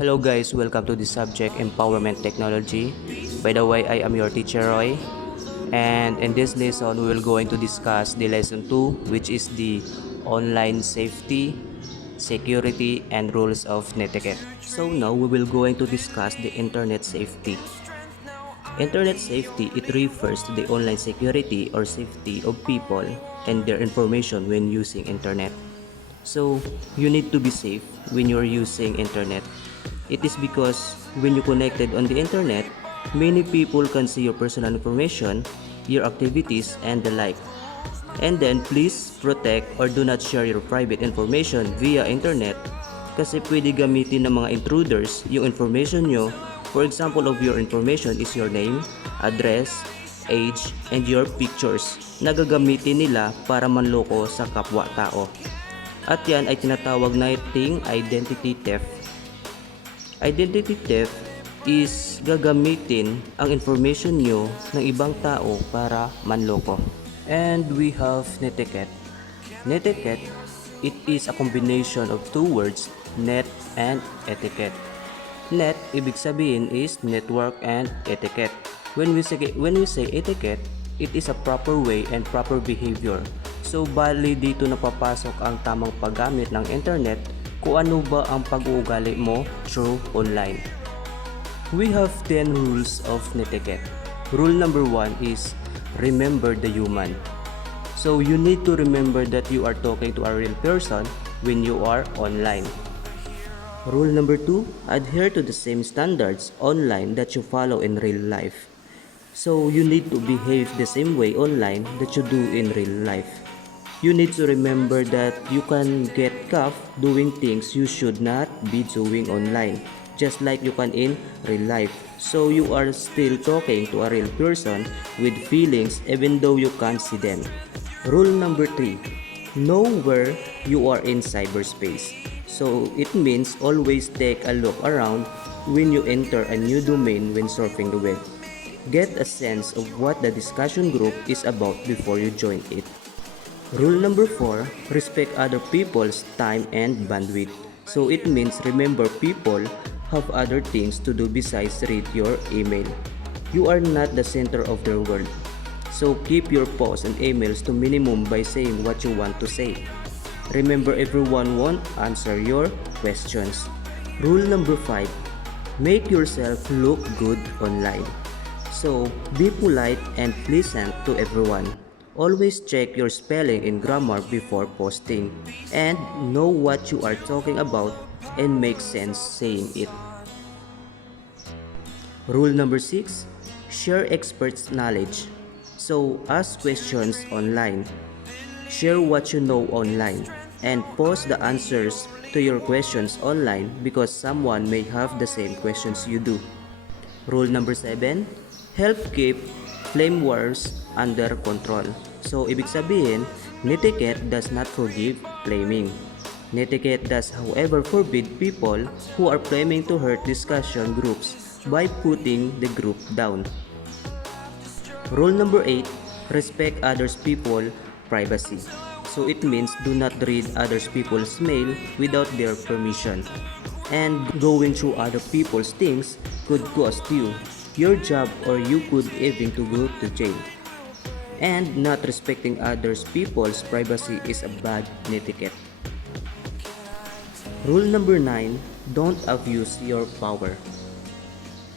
Hello guys, welcome to the subject Empowerment Technology. By the way, I am your teacher Roy. And in this lesson, we will going to discuss the lesson 2, which is the online safety, security, and rules of netiquette. So now we will going to discuss the internet safety. Internet safety, it refers to the online security or safety of people and their information when using internet. So you need to be safe when you're using internet. It is because when you connected on the internet, many people can see your personal information, your activities, and the like. And then please protect or do not share your private information via internet kasi pwede gamitin ng mga intruders yung information nyo. For example of your information is your name, address, age, and your pictures na gagamitin nila para manloko sa kapwa-tao. At yan ay tinatawag nating identity theft. Identity theft is gagamitin ang information nyo ng ibang tao para manloko. And we have netiquette. Netiquette, it is a combination of two words, net and etiquette. Net, ibig sabihin is network and etiquette. When we say etiquette, it is a proper way and proper behavior. So, bali dito napapasok ang tamang paggamit ng internet kung ano ba ang pag-uugali mo through online. We have 10 rules of netiquette. Rule number 1 is remember the human. So, you need to remember that you are talking to a real person when you are online. Rule number 2, adhere to the same standards online that you follow in real life. So, you need to behave the same way online that you do in real life. You need to remember that you can get caught doing things you should not be doing online, just like you can in real life. So, you are still talking to a real person with feelings even though you can't see them. Rule number 3, know where you are in cyberspace. So, it means always take a look around when you enter a new domain when surfing the web. Get a sense of what the discussion group is about before you join it. Rule number 4, respect other people's time and bandwidth. So, it means remember people have other things to do besides read your email. You are not the center of their world. So, keep your posts and emails to minimum by saying what you want to say. Remember, everyone won't answer your questions. Rule number 5, make yourself look good online. So, be polite and pleasant to everyone. Always check your spelling and grammar before posting and know what you are talking about and make sense saying it. Rule number 6, share experts' knowledge. So, ask questions online. Share what you know online and post the answers to your questions online because someone may have the same questions you do. Rule number 7, help keep flame wars under control. So, ibig sabihin, netiquette does not forgive flaming. Netiquette does, however, forbid people who are claiming to hurt discussion groups by putting the group down. Rule number 8, respect others people's privacy. So, it means do not read others people's mail without their permission. And going through other people's things could cost you your job or you could even to go to jail. And not respecting others people's privacy is a bad netiquette. Rule number 9, don't abuse your power.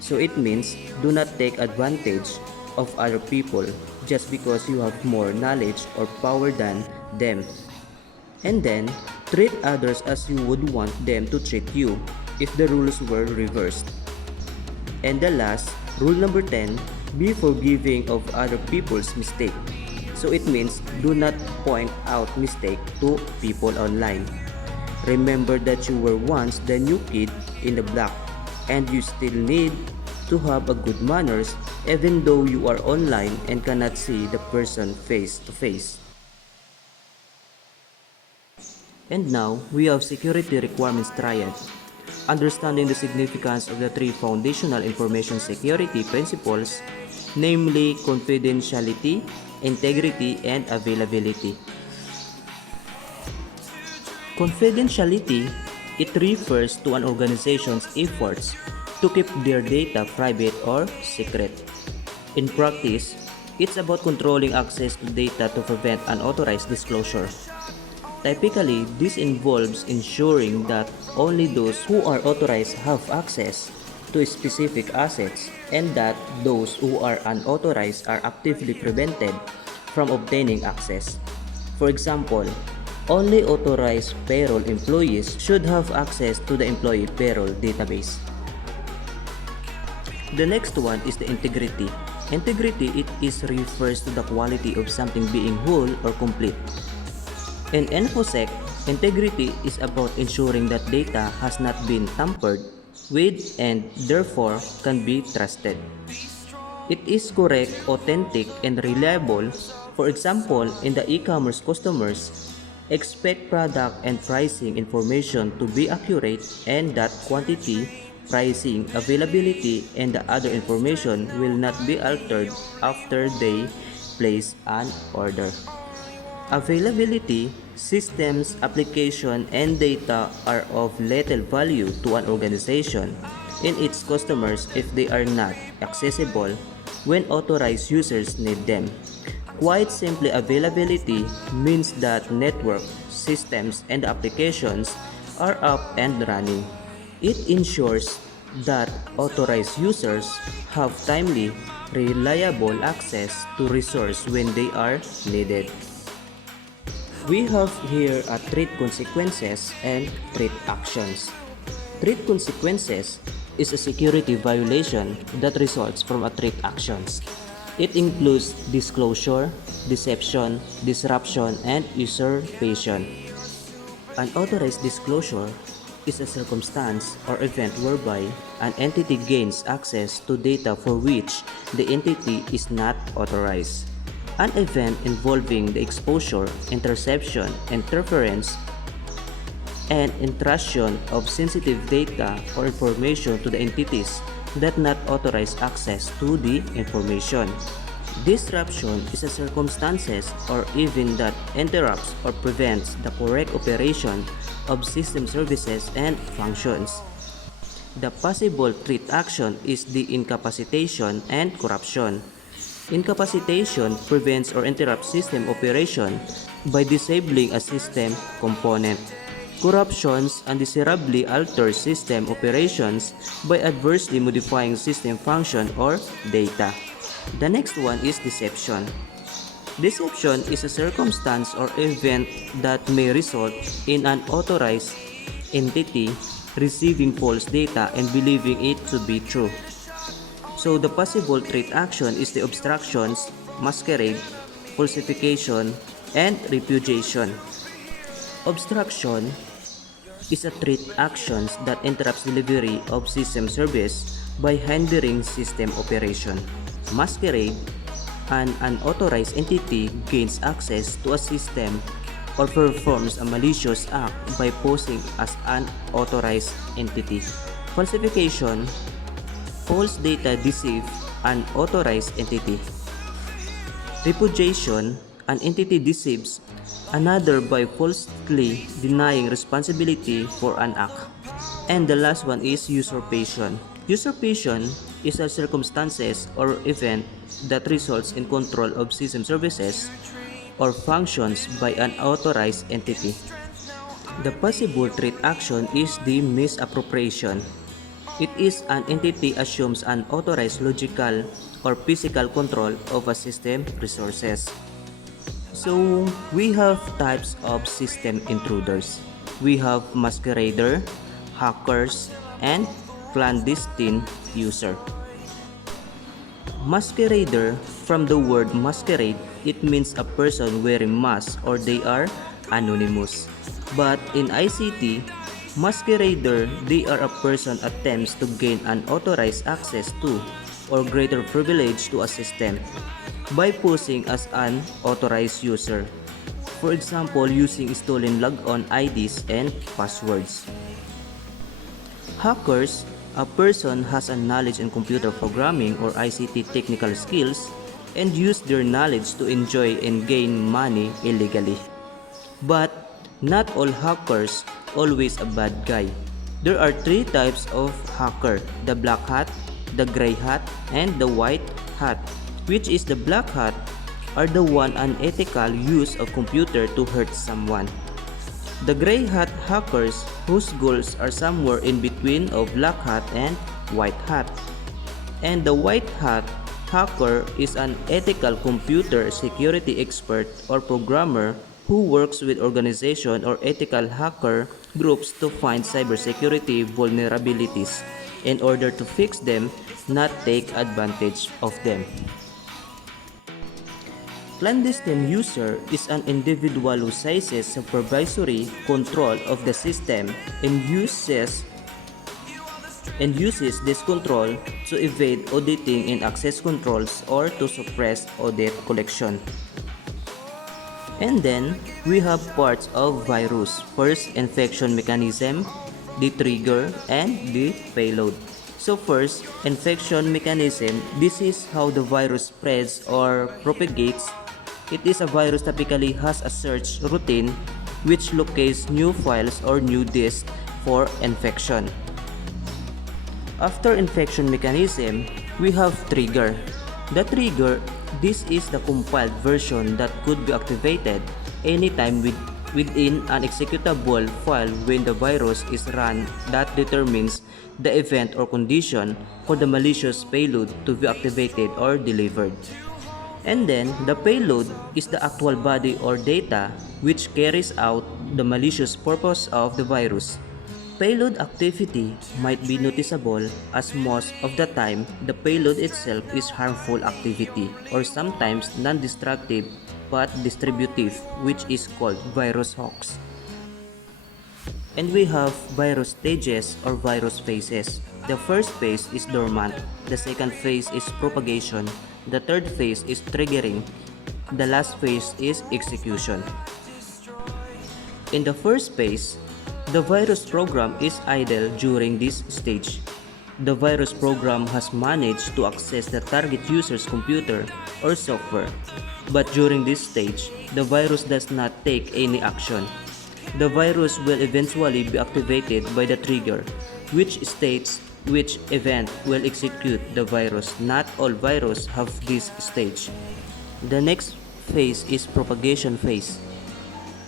So it means do not take advantage of other people just because you have more knowledge or power than them. And then treat others as you would want them to treat you if the rules were reversed. And the last, rule number 10, be forgiving of other people's mistake. So it means do not point out mistake to people online. Remember that you were once the new kid in the block and you still need to have a good manners even though you are online and cannot see the person face to face. And now, we have security requirements triad. Understanding the significance of the three foundational information security principles, namely confidentiality, integrity, and availability. Confidentiality It refers to an organization's efforts to keep their data private or secret. In practice, it's about controlling access to data to prevent unauthorized disclosure. Typically, this involves ensuring that only those who are authorized have access to specific assets and that those who are unauthorized are actively prevented from obtaining access. For example, only authorized payroll employees should have access to the employee payroll database. The next one is the integrity. Integrity refers to the quality of something being whole or complete. In InfoSec, integrity is about ensuring that data has not been tampered with and therefore can be trusted. It is correct, authentic, and reliable. For example, in the e-commerce customers expect product and pricing information to be accurate and that quantity, pricing, availability, and the other information will not be altered after they place an order. Availability, systems, application, and data are of little value to an organization and its customers if they are not accessible when authorized users need them. Quite simply, availability means that network, systems, and applications are up and running. It ensures that authorized users have timely, reliable access to resources when they are needed. We have here a treat consequences and treat actions. Treat consequences is a security violation that results from a treat actions. It includes disclosure, deception, disruption, and usurpation. Unauthorized disclosure is a circumstance or event whereby an entity gains access to data for which the entity is not authorized. An event involving the exposure, interception, interference, and intrusion of sensitive data or information to the entities that not authorize access to the information. Disruption is a circumstances or event that interrupts or prevents the correct operation of system services and functions. The possible treat action is the incapacitation and corruption. Incapacitation prevents or interrupts system operation by disabling a system component. Corruptions undesirably alter system operations by adversely modifying system function or data. The next one is deception. Deception is a circumstance or event that may result in an authorized entity receiving false data and believing it to be true. So the possible treat action is the obstructions, masquerade, falsification, and repudiation. Obstruction is a treat actions that interrupts delivery of system service by hindering system operation. Masquerade, an unauthorized entity gains access to a system or performs a malicious act by posing as an authorized entity. Falsification, false data deceive an authorized entity. Repudiation, an entity deceives another by falsely denying responsibility for an act. And the last one is usurpation. Usurpation is a circumstances or event that results in control of system services or functions by an authorized entity. The possible treat action is the misappropriation. It is an entity assumes an authorized logical or physical control of a system resources. So we have types of system intruders. We have masquerader, hackers, and clandestine user. Masquerader, from the word masquerade, it means a person wearing mask or they are anonymous. But in ICT, masquerader, they are a person attempts to gain unauthorized access to or greater privilege to a system by posing as an authorized user. For example, using stolen logon IDs and passwords. Hackers, a person has a knowledge in computer programming or ICT technical skills and use their knowledge to enjoy and gain money illegally. But Not all hackers always a bad guy. There are three types of hacker: the black hat, the gray hat, and the white hat. Which is the black hat are the one unethical use of computer to hurt someone. The gray hat hackers whose goals are somewhere in between of black hat and white hat. And the white hat hacker is an ethical computer security expert or programmer who works with organization or ethical hacker groups to find cybersecurity vulnerabilities in order to fix them, not take advantage of them. Clandestine user is an individual who seizes supervisory control of the system and uses this control to evade auditing and access controls or to suppress audit collection. And then, we have parts of virus. First, infection mechanism, the trigger, and the payload. So first, infection mechanism, this is how the virus spreads or propagates. It is a virus typically has a search routine which locates new files or new disks for infection. After infection mechanism, we have trigger. The trigger, this is the compiled version that could be activated anytime within an executable file when the virus is run that determines the event or condition for the malicious payload to be activated or delivered. And then, the payload is the actual body or data which carries out the malicious purpose of the virus. Payload activity might be noticeable as most of the time the payload itself is harmful activity or sometimes non-destructive but distributive, which is called virus hoax. And we have virus stages or virus phases. The first phase is dormant, the second phase is propagation, the third phase is triggering, the last phase is execution. In the first phase, the virus program is idle during this stage. The virus program has managed to access the target user's computer or software, but during this stage, the virus does not take any action. The virus will eventually be activated by the trigger, which states which event will execute the virus. Not all viruses have this stage. The next phase is propagation phase.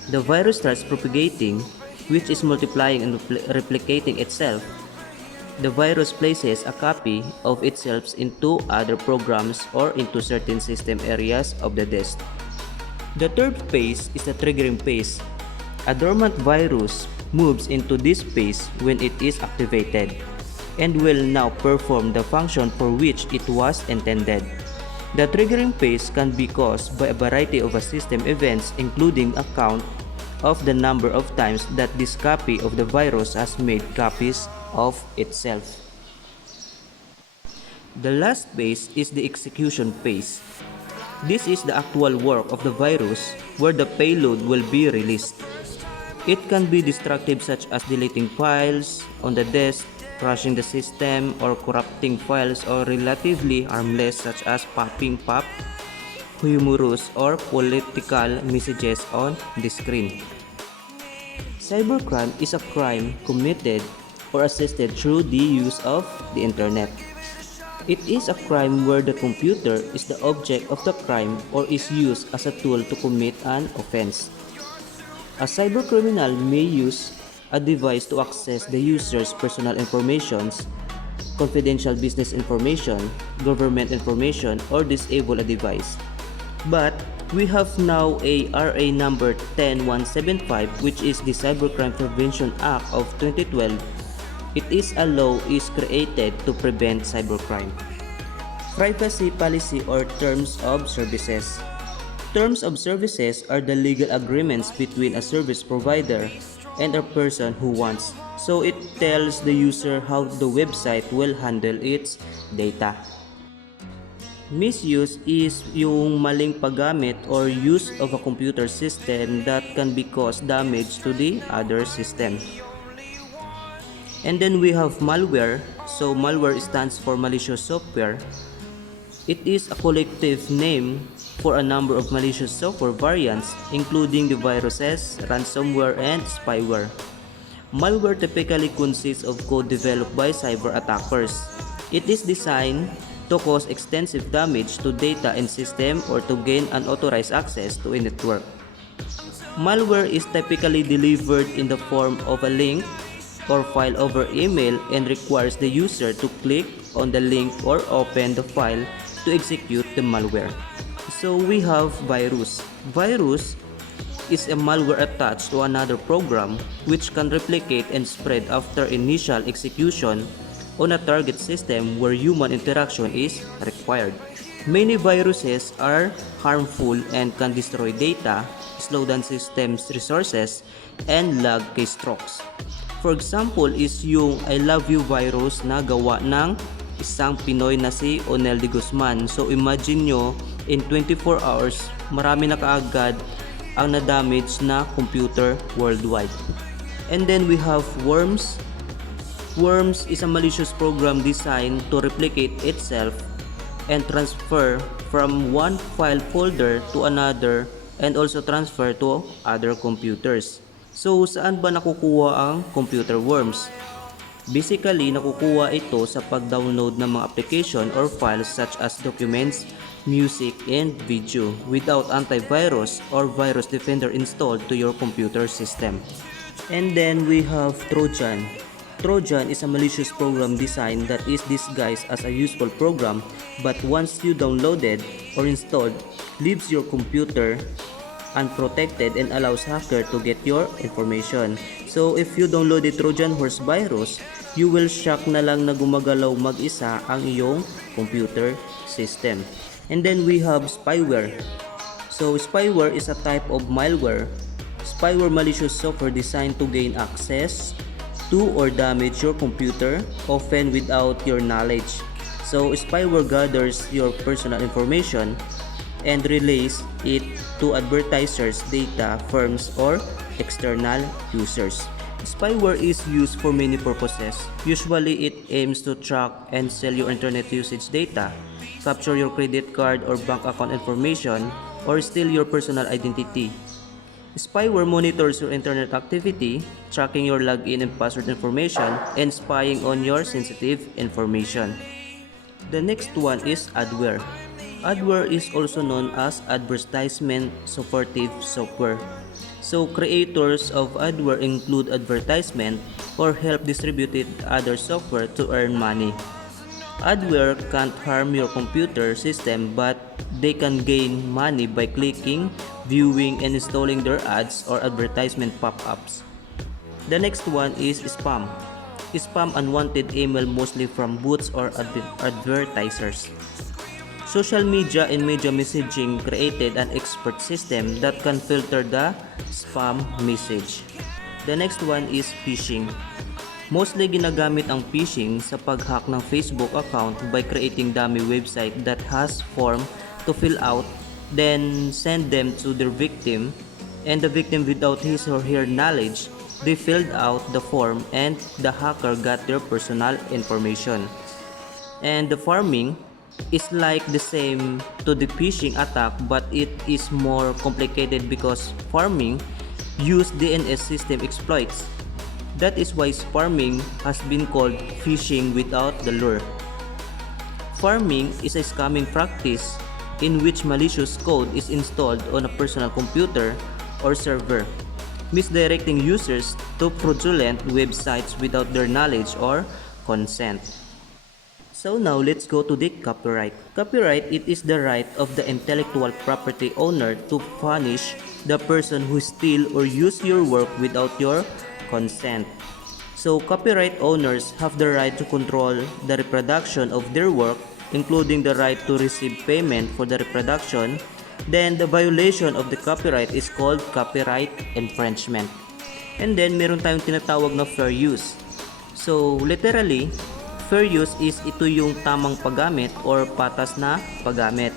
The virus starts propagating, which is multiplying and replicating itself. The virus places a copy of itself into other programs or into certain system areas of the disk. The third phase is the triggering phase. A dormant virus moves into this phase when it is activated and will now perform the function for which it was intended. The triggering phase can be caused by a variety of system events, including a count of the number of times that this copy of the virus has made copies of itself. The last phase is the execution phase. This is the actual work of the virus where the payload will be released. It can be destructive such as deleting files on the disk, crashing the system, or corrupting files, or relatively harmless such as popping pop, humorous, or political messages on the screen. Cybercrime is a crime committed or assisted through the use of the internet. It is a crime where the computer is the object of the crime or is used as a tool to commit an offense. A cybercriminal may use a device to access the user's personal information, confidential business information, government information, or disable a device. But we have now a RA number 10175, which is the Cybercrime Prevention Act of 2012. It is a law is created to prevent cybercrime. Privacy policy or terms of services. Terms of services are the legal agreements between a service provider and a person who wants. So it tells the user how the website will handle its data. Misuse is yung maling paggamit or use of a computer system that can be cause damage to the other system. And then we have malware. So malware stands for malicious software. It is a collective name for a number of malicious software variants, including the viruses, ransomware, and spyware. Malware typically consists of code developed by cyber attackers. It is designed to cause extensive damage to data and system or to gain unauthorized access to a network. Malware is typically delivered in the form of a link or file over email and requires the user to click on the link or open the file to execute the malware. So we have virus. Virus is a malware attached to another program which can replicate and spread after initial execution on a target system where human interaction is required. Many viruses are harmful and can destroy data, slow down systems resources, and lag keystrokes. For example is yung I love you virus na gawa ng isang Pinoy na si Onel de Guzman. So imagine nyo, in 24 hours, marami na kaagad ang na-damage na computer worldwide. And then we have worms. Worms is a malicious program designed to replicate itself and transfer from one file folder to another and also transfer to other computers. So saan ba nakukuha ang computer worms? Basically, nakukuha ito sa pag-download ng mga application or files such as documents, music, and video without antivirus or virus defender installed to your computer system. And then we have Trojan. Trojan is a malicious program design that is disguised as a useful program, but once you downloaded or installed, leaves your computer unprotected and allows hacker to get your information. So if you download the Trojan horse virus, you will shock na lang na gumagalaw mag-isa ang iyong computer system. And then we have spyware. So spyware is a type of malware. Spyware malicious software designed to gain access to or damage your computer, often without your knowledge. So spyware gathers your personal information and relays it to advertisers, data, firms, or external users. Spyware is used for many purposes. Usually, it aims to track and sell your internet usage data, capture your credit card or bank account information, or steal your personal identity. Spyware monitors your internet activity, tracking your login and password information, and spying on your sensitive information. The next one is adware. Adware is also known as advertisement supportive software. So creators of adware include advertisement or help distributed other software to earn money. Adware can't harm your computer system, but they can gain money by clicking, viewing, and installing their ads or advertisement pop-ups. The next one is spam. Spam unwanted email mostly from bots or advertisers. Social media and media messaging created an expert system that can filter the spam message. The next one is phishing. Mostly ginagamit ang phishing sa pag-hack ng Facebook account by creating dummy website that has form to fill out, then send them to their victim, and the victim without his or her knowledge, they filled out the form and the hacker got their personal information. And the farming is like the same to the phishing attack, but it is more complicated because farming use DNS system exploits. That is why farming has been called phishing without the lure. Farming is a scamming practice in which malicious code is installed on a personal computer or server, misdirecting users to fraudulent websites without their knowledge or consent. So now let's go to the copyright. Copyright, it is the right of the intellectual property owner to punish the person who steal or use your work without your consent. So copyright owners have the right to control the reproduction of their work, including the right to receive payment for the reproduction. Then the violation of the copyright is called copyright infringement. And then meron tayong tinatawag na fair use. So literally, fair use is ito yung tamang paggamit or patas na paggamit.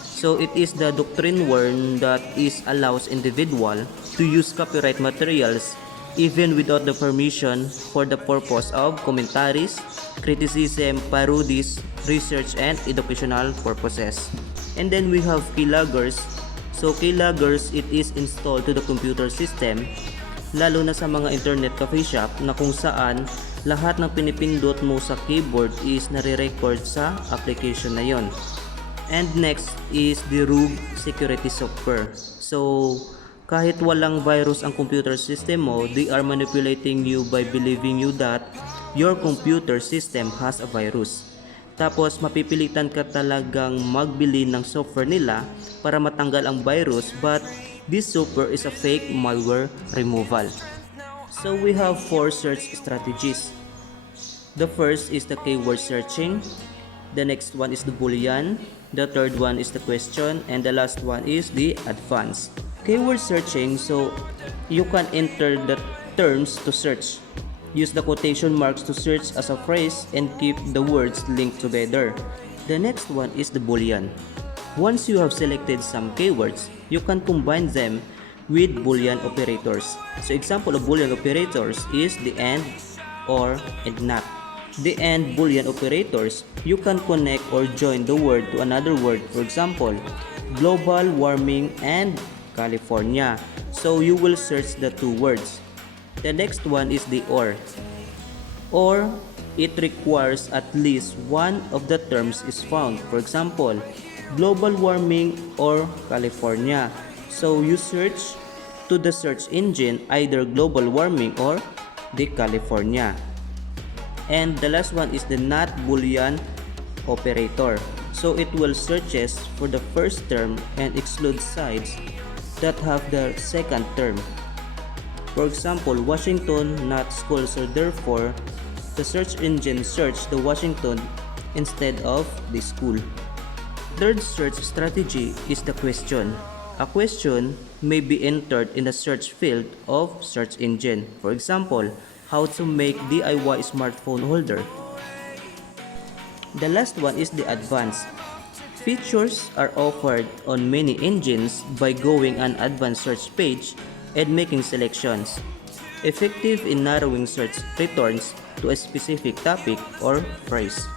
So it is the doctrine word that is allows individual to use copyright materials even without the permission, for the purpose of commentaries, criticism, parodies, research, and educational purposes. And then we have keyloggers. So keyloggers, it is installed to the computer system, lalo na sa mga internet cafe shop na kung saan lahat ng pinipindot mo sa keyboard is nare-record sa application na yon. And next is the rogue security software. So kahit walang virus ang computer system mo, they are manipulating you by believing you that your computer system has a virus. Tapos mapipilitan ka talagang magbili ng software nila para matanggal ang virus, but this software is a fake malware removal. So we have 4 search strategies. The first is the keyword searching. The next one is the boolean. The third one is the question. And the last one is the advanced. Keyword searching, so you can enter the terms to search. Use the quotation marks to search as a phrase and keep the words linked together. The next one is the boolean. Once you have selected some keywords, you can combine them with boolean operators. So example of boolean operators is the and, or, and not. The and boolean operators, you can connect or join the word to another word. For example, global warming and California. So you will search the 2 words. The next one is the or. Or, it requires at least one of the terms is found. For example, global warming or California. So you search to the search engine either global warming or the California. And the last one is the not boolean operator. So it will searches for the first term and exclude sides that have the second term. For example, Washington, not school, so therefore the search engine search the Washington instead of the school. Third search strategy is the question. A question may be entered in the search field of search engine. For example, how to make DIY smartphone holder. The last one is the advanced. Features are offered on many engines by going an advanced search page and making selections. Effective in narrowing search returns to a specific topic or phrase.